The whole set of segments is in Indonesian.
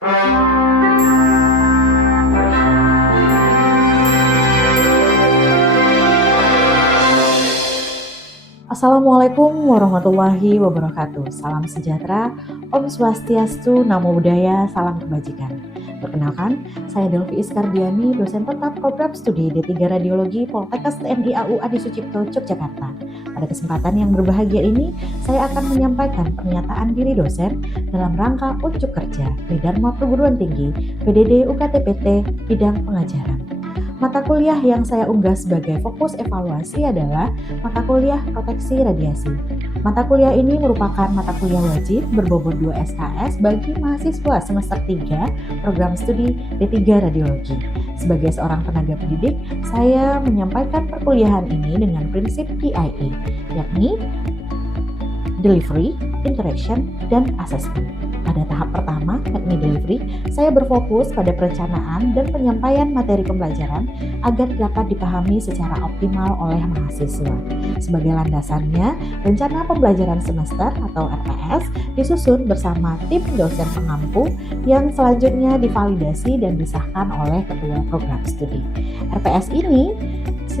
Assalamualaikum warahmatullahi wabarakatuh. Salam sejahtera, Om Swastiastu, Namo Buddhaya, salam kebajikan. Perkenalkan, saya Delvi Iskardiani, dosen tetap program studi D3 Radiologi Poltekkes TNI AU Adi Sucipto, Yogyakarta. Pada kesempatan yang berbahagia ini, saya akan menyampaikan pernyataan diri dosen dalam rangka unjuk kerja di Dharma Perguruan Tinggi PDD UKT-PT bidang pengajaran. Mata kuliah yang saya unggah sebagai fokus evaluasi adalah mata kuliah proteksi radiasi. Mata kuliah ini merupakan mata kuliah wajib berbobot 2 SKS bagi mahasiswa semester 3 program studi D3 Radiologi. Sebagai seorang tenaga pendidik, saya menyampaikan perkuliahan ini dengan prinsip DIE, yakni Delivery, Interaction, dan Assessment. Pada tahap pertama, yakni delivery, saya berfokus pada perencanaan dan penyampaian materi pembelajaran agar dapat dipahami secara optimal oleh mahasiswa. Sebagai landasannya, rencana pembelajaran semester atau RPS disusun bersama tim dosen pengampu yang selanjutnya divalidasi dan disahkan oleh ketua program studi. RPS ini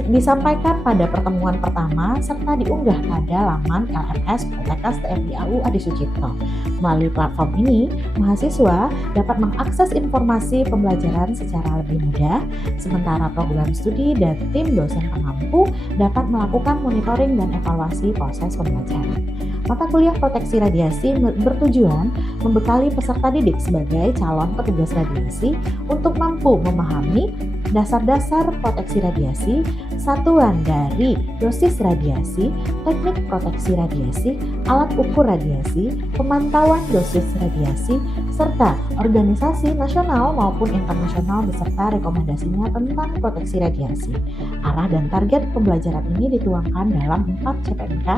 disampaikan pada pertemuan pertama serta diunggah pada laman LMS Poltekkes TNI AU Adi Sucipto. Melalui platform ini, mahasiswa dapat mengakses informasi pembelajaran secara lebih mudah, sementara program studi dan tim dosen pengampu dapat melakukan monitoring dan evaluasi proses pembelajaran. Mata kuliah proteksi radiasi bertujuan membekali peserta didik sebagai calon petugas radiasi untuk mampu memahami dasar-dasar proteksi radiasi, satuan dari dosis radiasi, teknik proteksi radiasi, alat ukur radiasi, pemantauan dosis radiasi, serta organisasi nasional maupun internasional beserta rekomendasinya tentang proteksi radiasi. Arah dan target pembelajaran ini dituangkan dalam 4 CPNK,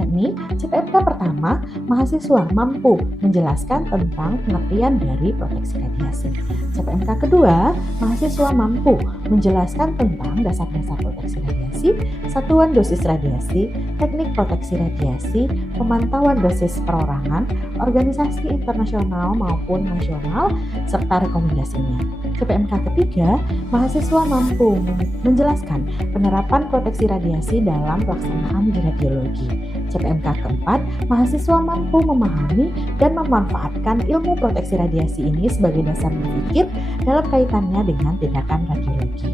yakni CPNK pertama, mahasiswa mampu menjelaskan tentang pengertian dari proteksi radiasi. CPNK kedua, mahasiswa mampu menjelaskan tentang dasar-dasar proteksi radiasi, satuan dosis radiasi, teknik proteksi radiasi, pemantauan dosis perorangan, organisasi internasional maupun nasional, serta rekomendasinya. CPNK ketiga, mahasiswa mampu menjelaskan penerapan proteksi radiasi dalam pelaksanaan di radiologi. CPNK keempat, mahasiswa mampu memahami dan memanfaatkan ilmu proteksi radiasi ini sebagai dasar berpikir dalam kaitannya dengan tindakan radiologi.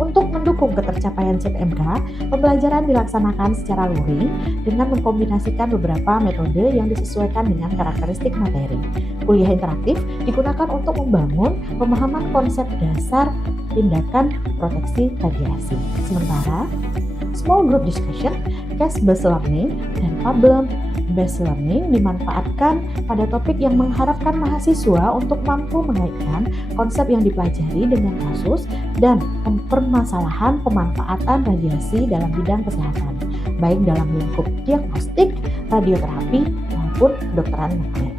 Untuk mendukung ketercapaian CPNK, pembelajaran dilaksanakan secara luring dengan mengkombinasikan beberapa metode yang disesuaikan dengan karakteristik materi. Kuliah interaktif digunakan untuk membangun pemahaman konsep dasar tindakan proteksi radiasi. Sementara, small group discussion, case-based learning, dan problem-based learning dimanfaatkan pada topik yang mengharapkan mahasiswa untuk mampu mengaitkan konsep yang dipelajari dengan kasus dan permasalahan pemanfaatan radiasi dalam bidang kesehatan, baik dalam lingkup diagnostik, radioterapi, maupun kedokteran nuklir.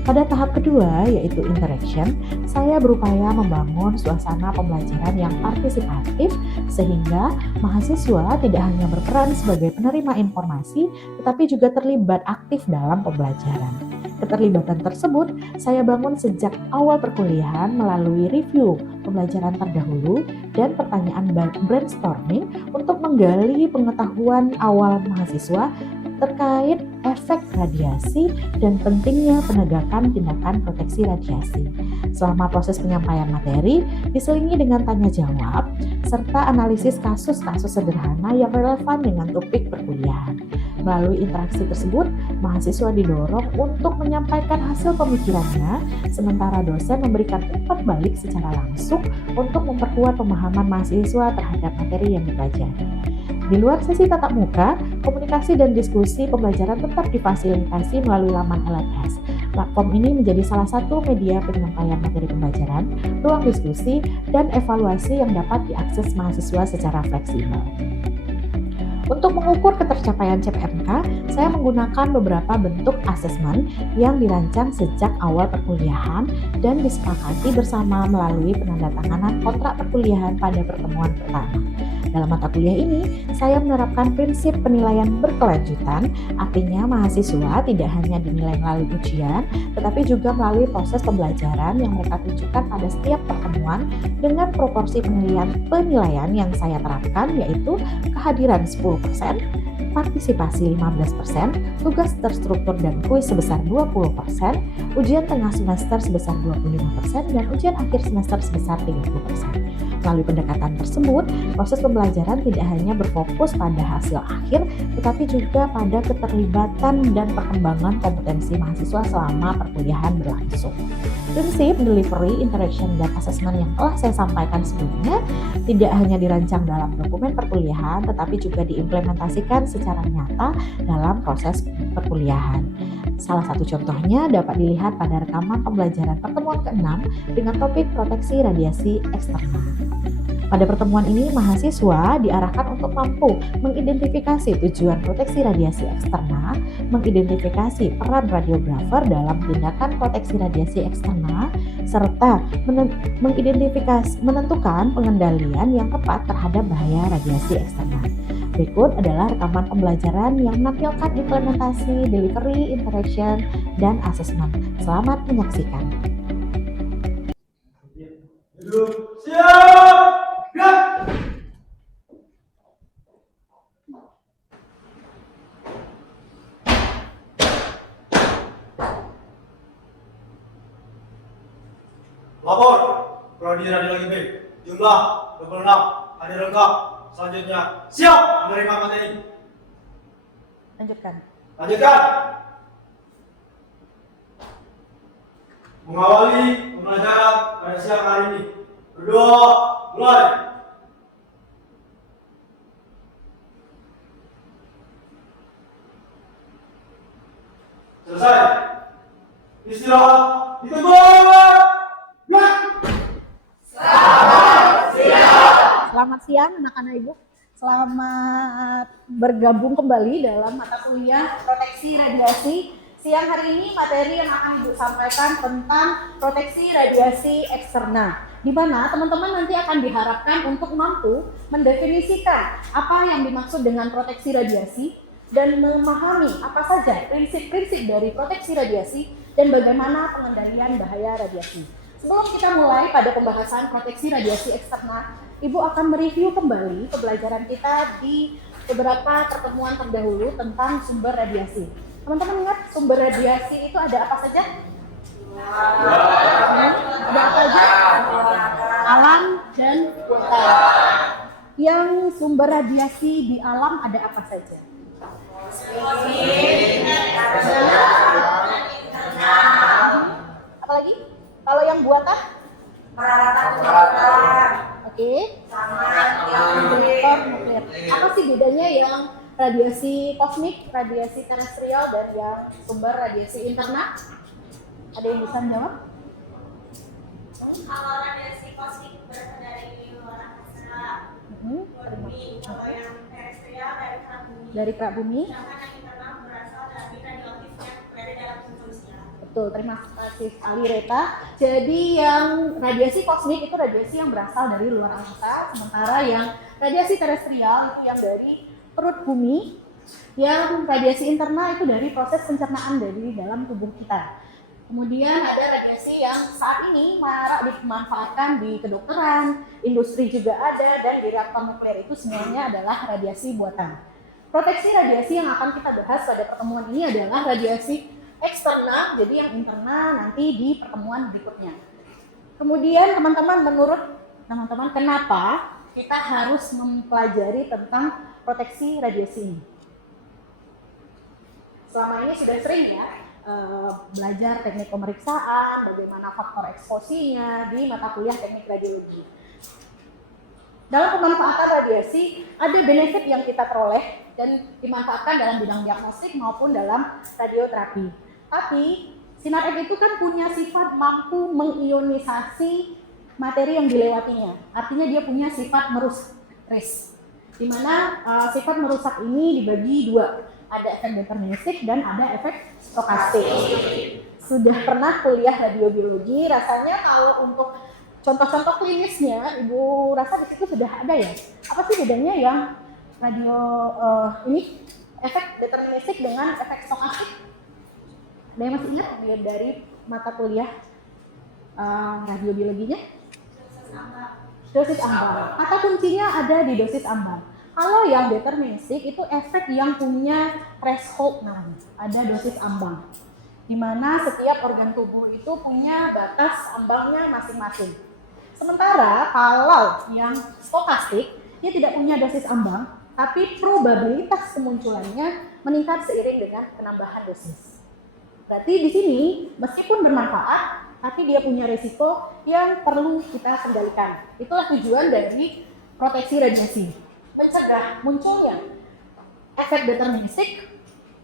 Pada tahap kedua, yaitu interaction, saya berupaya membangun suasana pembelajaran yang partisipatif sehingga mahasiswa tidak hanya berperan sebagai penerima informasi, tetapi juga terlibat aktif dalam pembelajaran. Keterlibatan tersebut saya bangun sejak awal perkuliahan melalui review pembelajaran terdahulu dan pertanyaan brainstorming untuk menggali pengetahuan awal mahasiswa terkait efek radiasi dan pentingnya penegakan tindakan proteksi radiasi. Selama proses penyampaian materi diselingi dengan tanya jawab serta analisis kasus-kasus sederhana yang relevan dengan topik perkuliahan. Melalui interaksi tersebut, mahasiswa didorong untuk menyampaikan hasil pemikirannya, sementara dosen memberikan umpan balik secara langsung untuk memperkuat pemahaman mahasiswa terhadap materi yang dipelajari. Di luar sesi tatap muka, komunikasi dan diskusi pembelajaran tetap difasilitasi melalui laman LMS. Platform ini menjadi salah satu media penyampaian materi pembelajaran, ruang diskusi, dan evaluasi yang dapat diakses mahasiswa secara fleksibel. Untuk mengukur ketercapaian CPNK, saya menggunakan beberapa bentuk asesmen yang dirancang sejak awal perkuliahan dan disepakati bersama melalui penandatanganan kontrak perkuliahan pada pertemuan pertama. Dalam mata kuliah ini, saya menerapkan prinsip penilaian berkelanjutan, artinya mahasiswa tidak hanya dinilai melalui ujian, tetapi juga melalui proses pembelajaran yang mereka tunjukkan pada setiap pertemuan dengan proporsi penilaian yang saya terapkan, yaitu kehadiran 10%, partisipasi 15%, tugas terstruktur dan kuis sebesar 20%, ujian tengah semester sebesar 25%, dan ujian akhir semester sebesar 30%. Melalui pendekatan tersebut, proses pembelajaran tidak hanya berfokus pada hasil akhir, tetapi juga pada keterlibatan dan perkembangan kompetensi mahasiswa selama perkuliahan berlangsung. Prinsip delivery, interaction, dan assessment yang telah saya sampaikan sebelumnya tidak hanya dirancang dalam dokumen perkuliahan, tetapi juga diimplementasikan secara nyata dalam proses perkuliahan. Salah satu contohnya dapat dilihat pada rekaman pembelajaran pertemuan ke-6 dengan topik proteksi radiasi eksternal. Pada pertemuan ini, mahasiswa diarahkan untuk mampu mengidentifikasi tujuan proteksi radiasi eksternal, mengidentifikasi peran radiografer dalam tindakan proteksi radiasi eksternal, serta menentukan pengendalian yang tepat terhadap bahaya radiasi eksternal. Berikut adalah rekaman pembelajaran yang menampilkan implementasi, delivery, interaction, dan assessment. Selamat menyaksikan. Siap! Gerak! Lapor, Prodi Radiologi B, jumlah 26, hadir lengkap. Selanjutnya, siap menerima materi. Lanjutkan. Mengawali pembelajaran pada siang hari ini. Berdoa, mulai. Selesai. Istirahat. Ditunggu. Selamat siang anak-anak Ibu. Selamat bergabung kembali dalam mata kuliah proteksi radiasi. Siang hari ini materi yang akan Ibu sampaikan tentang proteksi radiasi eksternal, di mana teman-teman nanti akan diharapkan untuk mampu mendefinisikan apa yang dimaksud dengan proteksi radiasi dan memahami apa saja prinsip-prinsip dari proteksi radiasi dan bagaimana pengendalian bahaya radiasi. Sebelum kita mulai pada pembahasan proteksi radiasi eksternal, Ibu akan mereview kembali pembelajaran kita di beberapa pertemuan terdahulu tentang sumber radiasi. Teman-teman ingat sumber radiasi itu ada apa saja? Ada apa saja? Alam dan buatan. Yang sumber radiasi di alam ada apa saja? Apa lagi? Kalau yang buatan? Peralatan. Oke. Nuklir. Apa sih bedanya yang radiasi kosmik, radiasi terestrial, dan yang sumber radiasi internal? Ada yang bisa menjawab? Kalau radiasi kosmik berasal dari luar angkasa, bumi. Kalau yang terestrial dari kerak bumi. Sedangkan yang internal berasal dari radioaktif yang berada dalam tubuh manusia. Betul, terima kasih sekali Reta. Jadi yang radiasi kosmik itu radiasi yang berasal dari luar angkasa, sementara yang radiasi terestrial itu yang dari perut bumi, yang radiasi internal itu dari proses pencernaan dari dalam tubuh kita. Kemudian ada radiasi yang saat ini marak dimanfaatkan di kedokteran, industri juga ada, dan di reaktor nuklir itu semuanya adalah radiasi buatan. Proteksi radiasi yang akan kita bahas pada pertemuan ini adalah radiasi eksternal, jadi yang internal nanti di pertemuan berikutnya. Kemudian teman-teman, menurut teman-teman kenapa kita harus mempelajari tentang proteksi radiasi ini? Selama ini sudah sering ya belajar teknik pemeriksaan, bagaimana faktor eksposinya di mata kuliah teknik radiologi. Dalam pemanfaatan radiasi ada benefit yang kita peroleh dan dimanfaatkan dalam bidang diagnostik maupun dalam radioterapi. Tapi sinar F itu kan punya sifat mampu mengionisasi materi yang dilewatinya. Artinya dia punya sifat merusak, di mana sifat merusak ini dibagi dua. Ada efek deterministik dan ada efek stokastik. Sudah pernah kuliah radiobiologi, rasanya kalau untuk contoh-contoh klinisnya, Ibu rasa di situ sudah ada ya. Apa sih bedanya yang radio ini efek deterministik dengan efek stokastik? Ada yang masih ingat dari mata kuliah radiobiologinya? Dosis ambang. Kata kuncinya ada di dosis ambang. Kalau yang deterministik itu efek yang punya threshold namanya, ada dosis ambang. Di mana setiap organ tubuh itu punya batas ambangnya masing-masing. Sementara kalau yang stokastik, dia tidak punya dosis ambang, tapi probabilitas kemunculannya meningkat seiring dengan penambahan dosis. Berarti di sini meskipun bermanfaat, tapi dia punya risiko yang perlu kita kendalikan. Itulah tujuan dari proteksi radiasi. Mencegah munculnya efek deterministik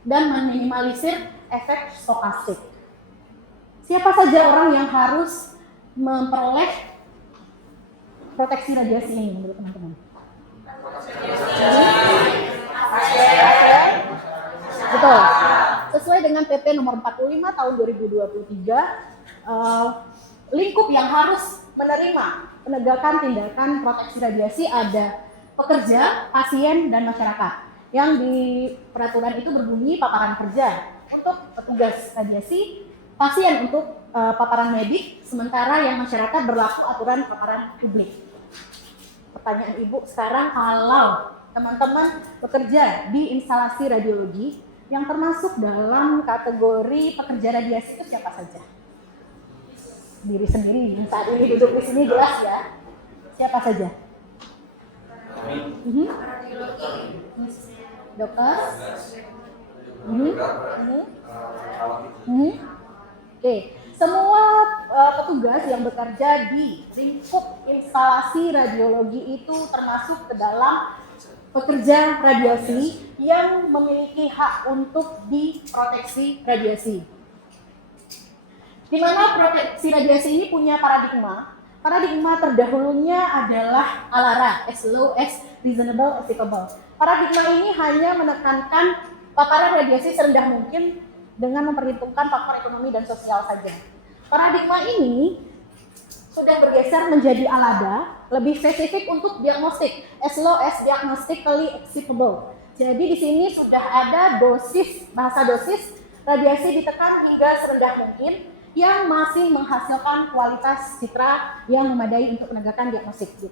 dan meminimalisir efek stokastik. Siapa saja orang yang harus memperoleh proteksi radiasi ini menurut teman-teman? Betul. Sesuai dengan PP nomor 45 tahun 2023, lingkup yang harus menerima penegakan tindakan proteksi radiasi ada pekerja, pasien, dan masyarakat. Yang di peraturan itu berbunyi paparan kerja untuk petugas radiasi, pasien untuk paparan medik, sementara yang masyarakat berlaku aturan paparan publik. Pertanyaan Ibu sekarang, kalau teman-teman bekerja di instalasi radiologi yang termasuk dalam kategori pekerja radiasi itu siapa saja? Diri sendiri, saat ini duduk di sini jelas ya. Siapa saja? Dokter? Oke, semua petugas yang bekerja di lingkup instalasi radiologi itu termasuk ke dalam pekerja radiasi yang memiliki hak untuk diproteksi radiasi. Di mana proteksi radiasi ini punya paradigma. Paradigma terdahulunya adalah ALARA, as low as reasonable acceptable. Paradigma ini hanya menekankan paparan radiasi serendah mungkin dengan memperhitungkan faktor ekonomi dan sosial saja. Paradigma ini sudah bergeser menjadi ALADA, lebih spesifik untuk diagnostik, as low as diagnostically acceptable. Jadi di sini sudah ada dosis, bahasa dosis radiasi ditekan hingga serendah mungkin yang masih menghasilkan kualitas citra yang memadai untuk penegakan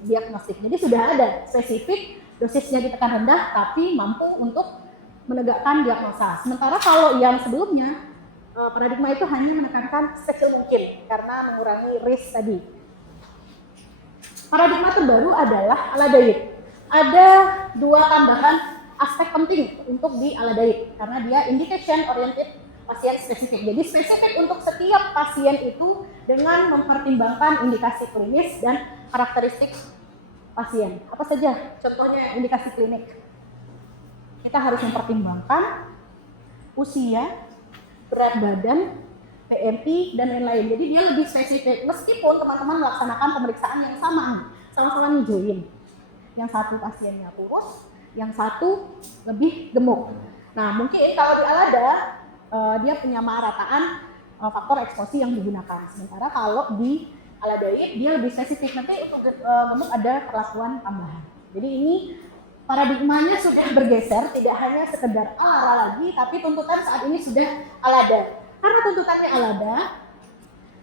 diagnostik. Jadi sudah ada spesifik, dosisnya ditekan rendah tapi mampu untuk menegakkan diagnosa. Sementara kalau yang sebelumnya, paradigma itu hanya menekankan sekecil mungkin karena mengurangi risk tadi. Paradigma terbaru adalah aladaid. Ada dua tambahan aspek penting untuk di aladaid karena dia indication oriented pasien spesifik. Jadi spesifik untuk setiap pasien itu dengan mempertimbangkan indikasi klinis dan karakteristik pasien. Apa saja contohnya indikasi klinik? Kita harus mempertimbangkan usia, berat badan, PMI, dan lain-lain. Jadi dia lebih spesifik. Meskipun teman-teman melaksanakan pemeriksaan yang sama-sama ngejoin. Yang satu pasiennya kurus, yang satu lebih gemuk. Nah, mungkin kalau di ALADA, dia penyamarataan faktor eksposi yang digunakan. Sementara kalau di ALADAID, dia lebih spesifik. Nanti untuk gemuk ada perlakuan tambahan. Jadi ini paradigmanya sudah bergeser, tidak hanya sekedar ALARA lagi, tapi tuntutan saat ini sudah ALADA. Karena tuntutannya ALADA,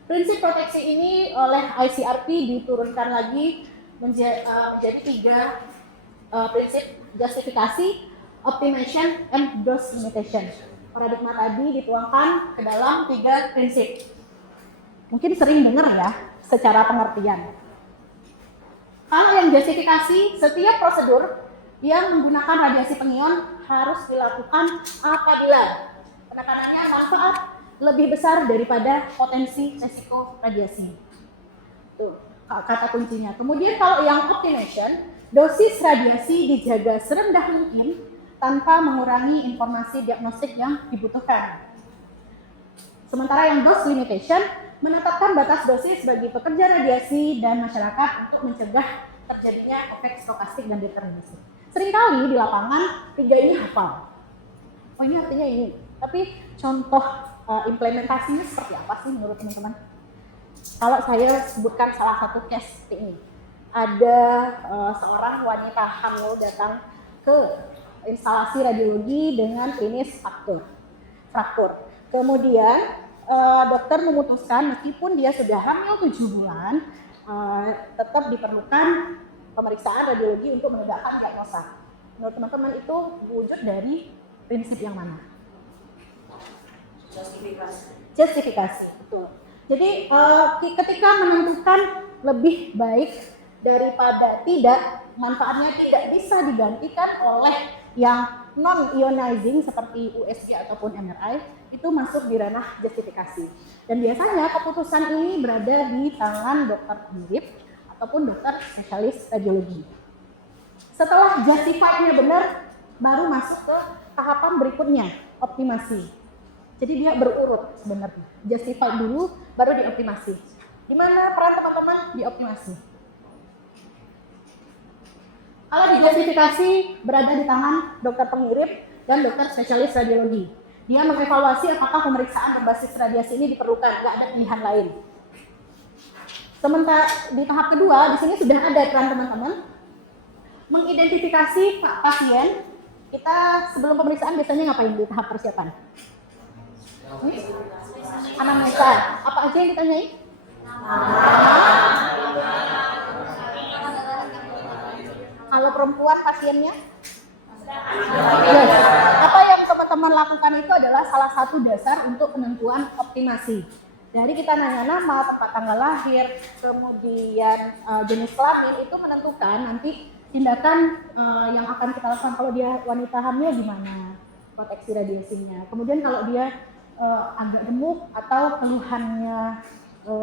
prinsip proteksi ini oleh ICRP diturunkan lagi menjadi 3 prinsip: justifikasi, optimization, and dose limitation. Paradigma tadi dituangkan ke dalam 3 prinsip. Mungkin sering dengar ya, secara pengertian. Kalau yang justifikasi, setiap prosedur yang menggunakan radiasi penion harus dilakukan apabila penekanannya manfaat lebih besar daripada potensi resiko radiasi. Tuh, kata kuncinya. Kemudian kalau yang optimization, dosis radiasi dijaga serendah mungkin tanpa mengurangi informasi diagnostik yang dibutuhkan. Sementara yang dose limitation menetapkan batas dosis bagi pekerja radiasi dan masyarakat untuk mencegah terjadinya efek stokastik dan deterministik. Seringkali di lapangan 3 ini hafal. Oh, ini artinya ini. Tapi contoh implementasinya seperti apa sih menurut teman-teman? Kalau saya sebutkan salah satu case seperti ini, ada seorang wanita hamil datang ke instalasi radiologi dengan klinis fraktur. Kemudian dokter memutuskan meskipun dia sudah hamil 7 bulan, tetap diperlukan pemeriksaan radiologi untuk menegakkan diagnosa. Menurut teman-teman itu wujud dari prinsip yang mana? Justifikasi. Betul. Jadi ketika menentukan lebih baik daripada tidak, manfaatnya tidak bisa digantikan oleh yang non-ionizing seperti USG ataupun MRI, itu masuk di ranah justifikasi. Dan biasanya keputusan ini berada di tangan dokter peneliti ataupun dokter spesialis radiologi. Setelah justify-nya benar, baru masuk ke tahapan berikutnya, optimasi. Jadi dia berurut sebenarnya. Justify dulu, baru dioptimasi. Di mana peran teman-teman dioptimasi? Kalau dijustifikasi berada di tangan dokter pengirim dan dokter spesialis radiologi. Dia mengevaluasi apakah pemeriksaan berbasis radiasi ini diperlukan, nggak ada pilihan lain. Sementara di tahap kedua, di sini sudah ada peran teman-teman mengidentifikasi pasien. Kita sebelum pemeriksaan biasanya ngapain di tahap persiapan? Anamnesa. Apa aja yang ditanyai? Kalau perempuan pasiennya? Yes. Apa yang teman-teman lakukan itu adalah salah satu dasar untuk penentuan optimasi. Dari kita nanya nama, tempat tanggal lahir, kemudian jenis kelamin, itu menentukan nanti tindakan yang akan kita lakukan. Kalau dia wanita hamil gimana proteksi radiasinya. Kemudian kalau dia agak gemuk atau keluhannya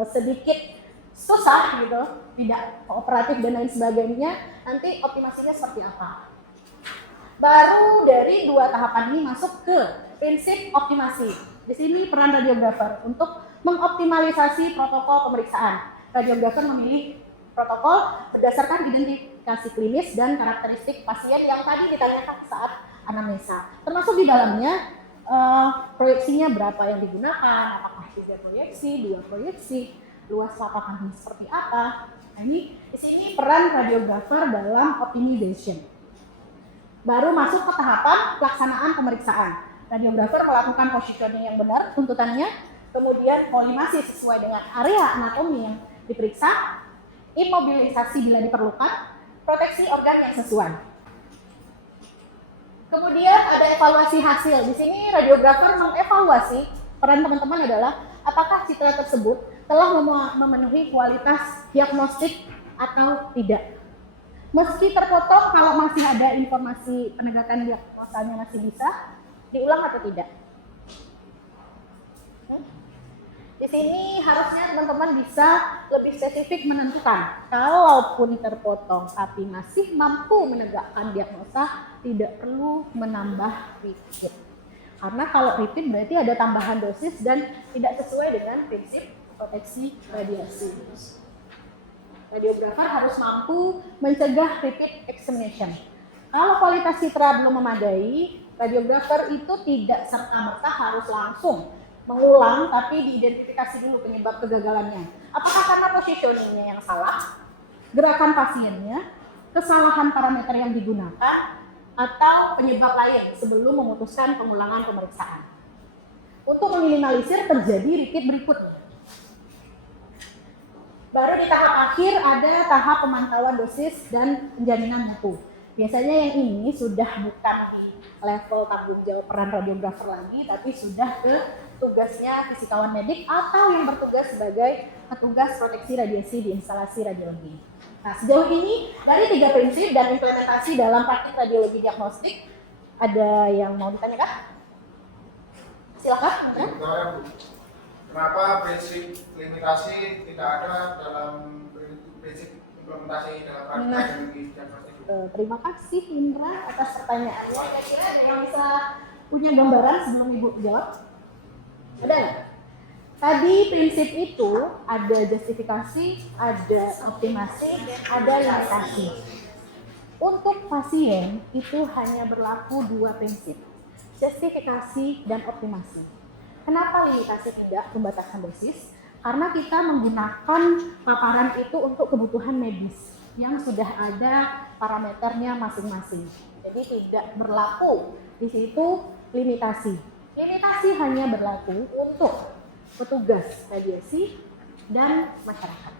sedikit susah gitu, tidak kooperatif dan lain sebagainya, nanti optimasinya seperti apa. Baru dari 2 tahapan ini masuk ke prinsip optimasi. Di sini peran radiografer untuk mengoptimalisasi protokol pemeriksaan. Radiografer memilih protokol berdasarkan identifikasi klinis dan karakteristik pasien yang tadi ditanyakan saat anamnesa. Termasuk di dalamnya proyeksinya berapa yang digunakan, apakah 3 proyeksi, 2 proyeksi, luas lapangannya seperti apa. Nah, ini di sini peran radiografer dalam optimization. Baru masuk ke tahapan pelaksanaan pemeriksaan. Radiografer melakukan positioning yang benar tuntutannya, kemudian kolimasi sesuai dengan area anatomi yang diperiksa, imobilisasi bila diperlukan, proteksi organ yang sesuai. Kemudian ada evaluasi hasil. Di sini radiografer mengevaluasi, peran teman-teman adalah apakah citra tersebut telah memenuhi kualitas diagnostik atau tidak. Meski terpotong, kalau masih ada informasi penegakan diagnosanya masih bisa diulang atau tidak. Di sini harusnya teman-teman bisa lebih spesifik menentukan. Kalaupun terpotong tapi masih mampu menegakkan diagnosa, tidak perlu menambah repeat. Karena kalau repeat berarti ada tambahan dosis dan tidak sesuai dengan prinsip proteksi radiasi. Radiografer harus mampu mencegah repeat examination. Kalau kualitas citra belum memadai, radiografer itu tidak serta-merta harus langsung mengulang, tapi diidentifikasi dulu penyebab kegagalannya. Apakah karena positioningnya yang salah, gerakan pasiennya, kesalahan parameter yang digunakan, atau penyebab lain sebelum memutuskan pengulangan pemeriksaan. Untuk meminimalisir terjadi repeat berikutnya. Baru di tahap akhir ada tahap pemantauan dosis dan penjaminan mutu. Biasanya yang ini sudah bukan di level tanggung jawab peran radiografer lagi, tapi sudah ke tugasnya fisikawan medik atau yang bertugas sebagai petugas proteksi radiasi di instalasi radiologi. Nah, sejauh ini dari 3 prinsip dan implementasi dalam praktik radiologi diagnostik, ada yang mau ditanyakan? Silakan. Kenapa prinsip limitasi tidak ada dalam prinsip implementasi dalam praktik radiologi diagnostik? Terima kasih Indra atas pertanyaannya. Kira-kira ada yang bisa punya gambaran sebelum Ibu jawab? Ada nggak? Tadi prinsip itu ada justifikasi, ada optimasi, ada limitasi. Untuk pasien itu hanya berlaku 2 prinsip, justifikasi dan optimasi. Kenapa limitasi tidak pembatasan dosis? Karena kita menggunakan paparan itu untuk kebutuhan medis yang sudah ada parameternya masing-masing. Jadi tidak berlaku di situ limitasi. Limitasi hanya berlaku untuk petugas radiasi dan masyarakat.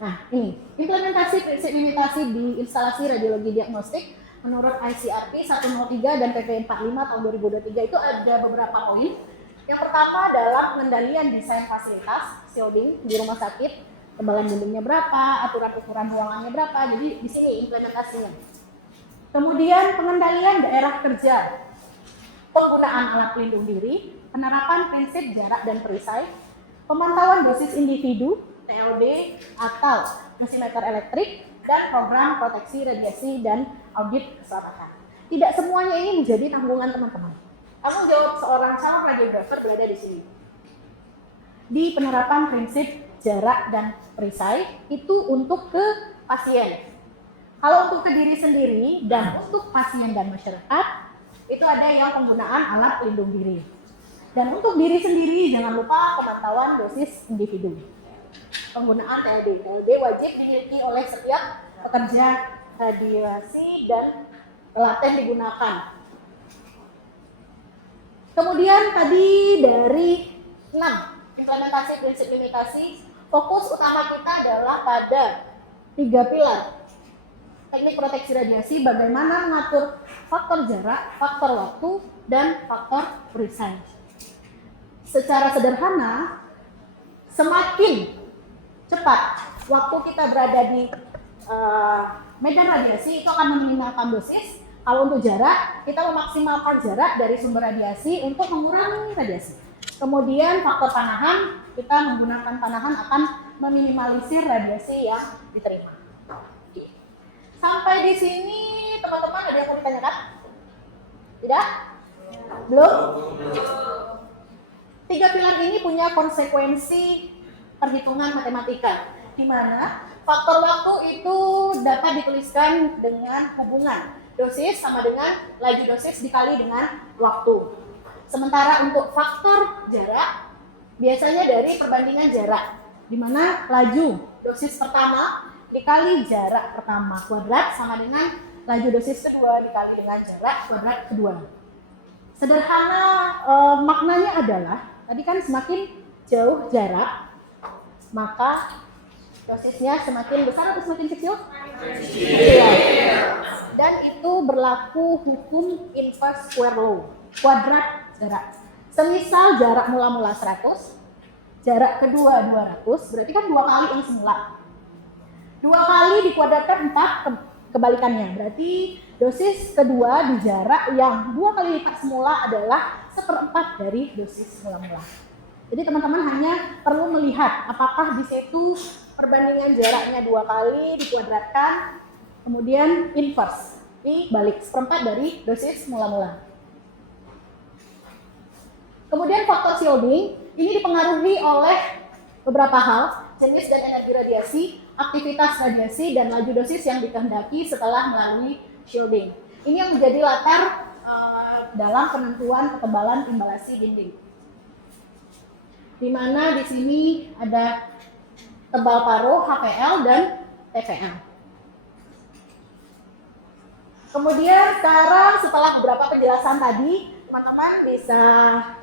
Nah, ini implementasi prinsip limitasi di instalasi radiologi diagnostik menurut ICRP 103 dan PP 45 tahun 2023 itu ada beberapa poin. Yang pertama adalah pengendalian desain fasilitas shielding di rumah sakit, ketebalan dindingnya berapa, aturan ukuran ruangannya berapa, jadi di sini implementasinya. Kemudian pengendalian daerah kerja, penggunaan alat pelindung diri, penerapan prinsip jarak dan perisai, pemantauan dosis individu, TLD atau dosimeter elektrik, dan program proteksi radiasi dan audit keselamatan. Tidak semuanya ini menjadi tanggungan teman-teman. Tanggung jawab seorang calon radiografer berada di sini. Di penerapan prinsip jarak dan perisai itu untuk ke pasien. Kalau untuk ke diri sendiri dan untuk pasien dan masyarakat, itu ada yang penggunaan alat pelindung diri. Dan untuk diri sendiri, jangan lupa pemantauan dosis individu. Penggunaan TLD. TLD wajib dimiliki oleh setiap pekerja radiasi dan telaten digunakan. Kemudian tadi dari 6 implementasi prinsip limitasi, fokus utama kita adalah pada 3 pilar. Teknik proteksi radiasi, bagaimana mengatur faktor jarak, faktor waktu, dan faktor perisai. Secara sederhana, semakin cepat waktu kita berada di medan radiasi itu akan meminimalkan dosis. Kalau untuk jarak, kita memaksimalkan jarak dari sumber radiasi untuk mengurangi radiasi. Kemudian faktor panahan, kita menggunakan panahan akan meminimalisir radiasi yang diterima. Sampai di sini teman-teman ada yang mau ditanyakan? Tidak? Belum? 3 pilar ini punya konsekuensi perhitungan matematika, di mana faktor waktu itu dapat dituliskan dengan hubungan dosis sama dengan laju dosis dikali dengan waktu. Sementara untuk faktor jarak, biasanya dari perbandingan jarak, di mana laju dosis pertama dikali jarak pertama kuadrat sama dengan laju dosis kedua dikali dengan jarak kuadrat kedua. Sederhana maknanya adalah, tadi kan semakin jauh jarak, maka dosisnya semakin besar atau semakin kecil? Kecil. Dan itu berlaku hukum inverse square law, kuadrat jarak. Semisal jarak mula-mula 100, jarak kedua 200, berarti kan 2 kali yang semula. 2 kali dikuadratkan 4, kebalikannya. Berarti dosis kedua di jarak yang 2 kali lipat semula adalah 1/4 dari dosis mula-mula. Jadi teman-teman hanya perlu melihat apakah di situ perbandingan jaraknya 2 kali dikuadratkan, kemudian inverse, dibalik 1/4 dari dosis mula-mula. Kemudian faktor shielding ini dipengaruhi oleh beberapa hal, jenis dan energi radiasi, aktivitas radiasi, dan laju dosis yang dikehendaki setelah melalui shielding. Ini yang menjadi latar dalam penentuan ketebalan imbalasi dinding. Di mana di sini ada tebal paruh, HPL, dan TPL. Kemudian sekarang setelah beberapa penjelasan tadi, teman-teman bisa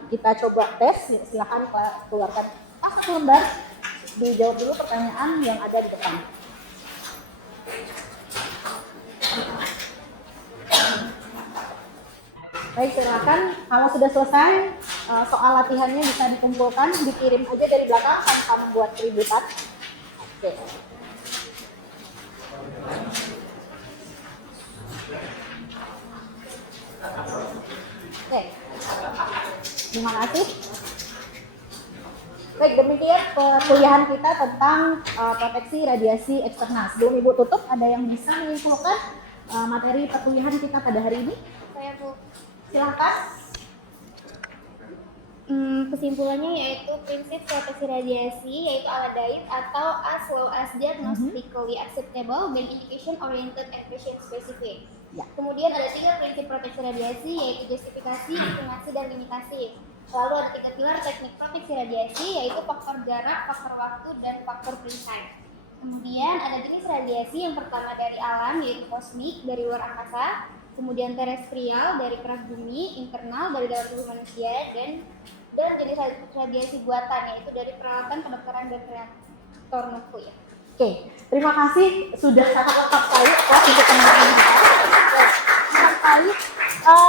kita coba tes. Silahkan keluarkan satu lembar, dijawab dulu pertanyaan yang ada di depan. Baik, silakan. Kalau sudah selesai, soal latihannya bisa dikumpulkan, dikirim aja dari belakang tanpa membuat keributan. Oke. Oke. Terima kasih. Baik, demikian perkuliahan kita tentang proteksi radiasi eksternal. Sebelum Ibu tutup, ada yang bisa menyimpulkan materi perkuliahan kita pada hari ini? Saya Bu. Silahkan. Kesimpulannya yaitu prinsip proteksi radiasi yaitu aladait atau as low as diagnostically acceptable dan indication oriented and patient specific. Ya. Kemudian ada 3 prinsip proteksi radiasi yaitu justifikasi, estimasi, dan limitasi. Lalu ada 3 pilar teknik proteksi radiasi, yaitu faktor jarak, faktor waktu, dan faktor perisai. Kemudian ada jenis radiasi yang pertama dari alam, yaitu kosmik dari luar angkasa, kemudian terestrial dari kerak bumi, internal dari dalam tubuh manusia, dan jenis radiasi buatan, yaitu dari peralatan kedokteran dan reaktor nuklir. Oke, terima kasih sudah sangat lengkap sekali kelas untuk teman-teman kita. Lengkap sekali.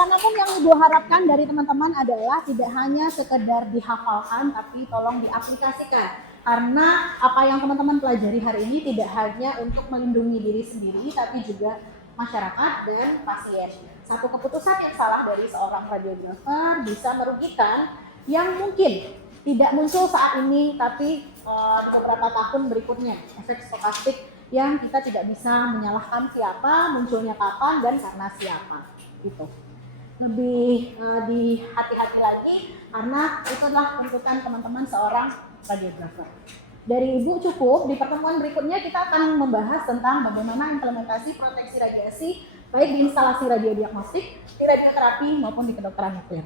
Namun yang Ibu harapkan dari teman-teman adalah tidak hanya sekedar dihafalkan, tapi tolong diaplikasikan. Karena apa yang teman-teman pelajari hari ini tidak hanya untuk melindungi diri sendiri, tapi juga masyarakat dan pasien. Satu keputusan yang salah dari seorang radiografer bisa merugikan yang mungkin tidak muncul saat ini, tapi di beberapa tahun berikutnya. Efek stokastik yang kita tidak bisa menyalahkan siapa, munculnya kapan, dan karena siapa. Gitu. Lebih dihati-hati lagi karena itulah tuntutan teman-teman seorang radiografer. Dari Ibu cukup, di pertemuan berikutnya kita akan membahas tentang bagaimana implementasi proteksi radiasi baik di instalasi radiodiagnostik, di radioterapi maupun di kedokteran nuklir.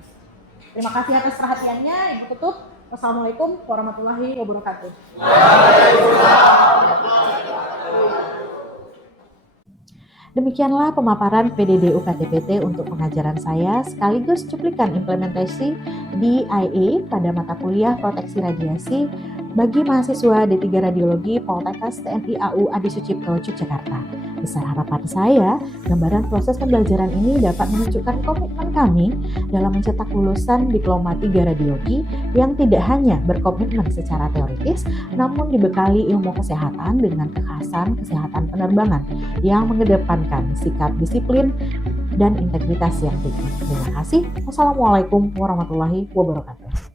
Terima kasih atas perhatiannya. Ibu tutup. Wassalamualaikum warahmatullahi wabarakatuh. Demikianlah pemaparan PDD UKT-PT untuk pengajaran saya sekaligus cuplikan implementasi di IA pada mata kuliah proteksi radiasi bagi mahasiswa D3 Radiologi Poltekkes TNI AU Adi Sucipto, Yogyakarta. Besar harapan saya, gambaran proses pembelajaran ini dapat menunjukkan komitmen kami dalam mencetak lulusan diploma 3 radiologi yang tidak hanya berkomitmen secara teoritis, namun dibekali ilmu kesehatan dengan kekhasan kesehatan penerbangan yang mengedepankan sikap disiplin dan integritas yang tinggi. Terima kasih. Wassalamualaikum warahmatullahi wabarakatuh.